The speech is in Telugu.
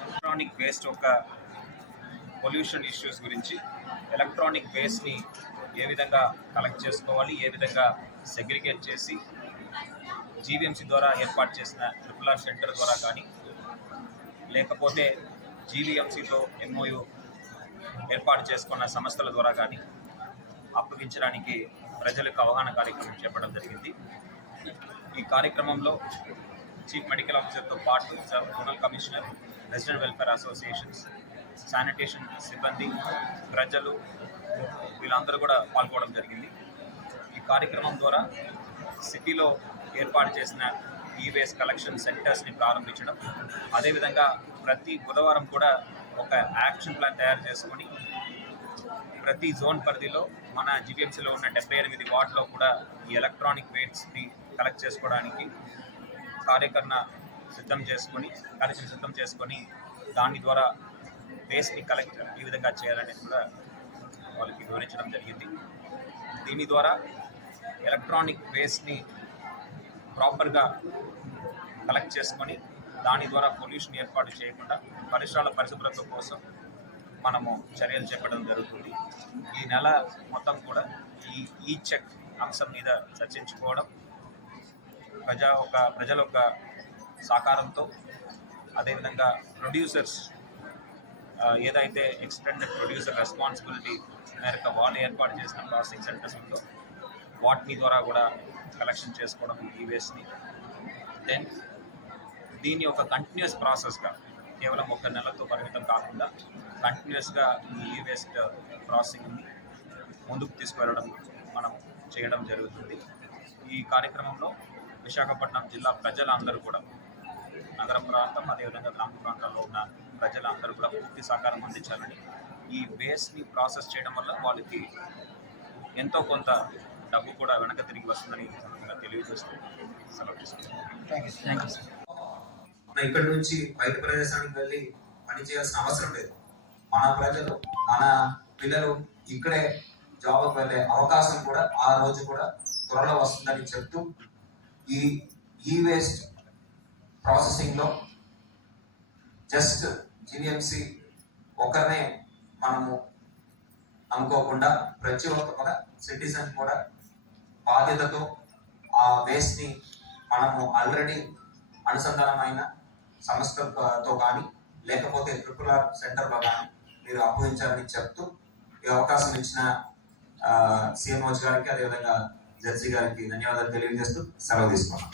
ఎలక్ట్రానిక్ వేస్ట్ ఒక పొల్యూషన్ ఇష్యూస్ గురించి ఎలక్ట్రానిక్ వేస్ట్ని ఏ విధంగా కలెక్ట్ చేసుకోవాలి ఏ విధంగా సెగ్రిగేట్ చేసి జీవీఎంసీ ద్వారా ఏర్పాటు చేసిన ట్రిపుల్ ఆర్ సెంటర్ ద్వారా కానీ లేకపోతే జీవీఎంసీతో ఎంఓయు ఏర్పాటు చేసుకున్న సంస్థల ద్వారా కానీ అప్పగించడానికి ప్రజలకు అవగాహన కార్యక్రమం చేపట్టడం జరిగింది. ఈ కార్యక్రమంలో చీఫ్ మెడికల్ ఆఫీసర్తో పాటు zonal commissioner resident welfare associations sanitation సిబ్బంది ప్రజలు వీళ్ళందరూ కూడా పాల్గొనడం జరిగింది. ఈ కార్యక్రమం ద్వారా సిటీలో ఏర్పాటు చేసిన ఈ వేస్ట్ కలెక్షన్ సెంటర్స్ని ప్రారంభించడం అదేవిధంగా ప్రతి బుధవారం కూడా ఒక యాక్షన్ ప్లాన్ తయారు చేసుకొని ప్రతి జోన్ పరిధిలో మన జిబిఎంసీలో ఉన్న డెబ్బై ఎనిమిది వార్డులో కూడా ఈ ఎలక్ట్రానిక్ వేట్స్ని కలెక్ట్ చేసుకోవడానికి కార్యకరణ సిద్ధం చేసుకొని కలెక్షన్ సిద్ధం చేసుకొని దాని ద్వారా వేస్ట్ని కలెక్ట్ ఈ విధంగా చేయాలనేది కూడా వాళ్ళకి వివరించడం జరిగింది. దీని ద్వారా ఎలక్ట్రానిక్ వేస్ట్ని ప్రాపర్గా కలెక్ట్ చేసుకొని దాని ద్వారా పొల్యూషన్ ఏర్పాటు చేయకుండా పరిసరాల పరిశుభ్రత కోసం మనము చర్యలు చేపట్టడం జరుగుతుంది. ఈ నెల మొత్తం కూడా ఈ ఈ చెక్ అంశం మీద చర్చించుకోవడం ప్రజా ఒక ప్రజల ఒక సహకారంతో అదేవిధంగా ప్రొడ్యూసర్స్ ఏదైతే ఎక్స్టెండెడ్ ప్రొడ్యూసర్ రెస్పాన్సిబిలిటీ మేరకు వాళ్ళు ఏర్పాటు చేసిన ప్రాసెసింగ్ సెంటర్స్ ఉందో వాటిని ద్వారా కూడా కలెక్షన్ చేసుకోవడం ఈ వేస్ట్ని దెన్ దీన్ని ఒక కంటిన్యూస్ ప్రాసెస్గా కేవలం ఒక నెలతో పరిమితం కాకుండా కంటిన్యూస్గా ఈ వేస్ట్ ప్రాసెసింగ్ని ముందుకు తీసుకువెళ్ళడం మనం చేయడం జరుగుతుంది. ఈ కార్యక్రమంలో విశాఖపట్నం జిల్లా ప్రజలందరూ కూడా నగర ప్రాంతం అదేవిధంగా గ్రామ ప్రాంతాల్లో ఉన్న ప్రజలందరూ కూడా పూర్తి సహకారం అందించాలని ఈ వేస్ట్ని ప్రాసెస్ చేయడం వల్ల వాళ్ళకి ఎంతో కొంత డబ్బు కూడా వెనక తిరిగి వస్తుందని తెలియజేస్తూ సెలవు తీసుకుంటాను మనం ఇక్కడ నుంచి బయట ప్రదేశానికి వెళ్ళి పని చేయాల్సిన అవసరం లేదు. మన ప్రజలు మన పిల్లలు ఇక్కడే జాబ్కి వెళ్ళే అవకాశం కూడా ఆ రోజు కూడా త్వరలో వస్తుందని చెప్తూ ఈ ఈ వేస్ట్ ప్రాసెసింగ్లో జస్ట్ జివిఎంసి ఒక్కరినే మనము అనుకోకుండా ప్రతి ఒక్క కూడా సిటిజన్ కూడా బాధ్యతతో ఆ వేస్ట్ని మనము ఆల్రెడీ అనుసంధానమైన సంస్థతో కానీ లేకపోతే ట్రిపుల్ ఆర్ సెంటర్లో కానీ మీరు అప్పగించాలని చెప్తూ ఈ అవకాశం ఇచ్చిన సిఎంఓచ్ గారికి అదేవిధంగా జడ్జి గారికి ధన్యవాదాలు తెలియజేస్తూ సెలవు తీసుకున్నాం.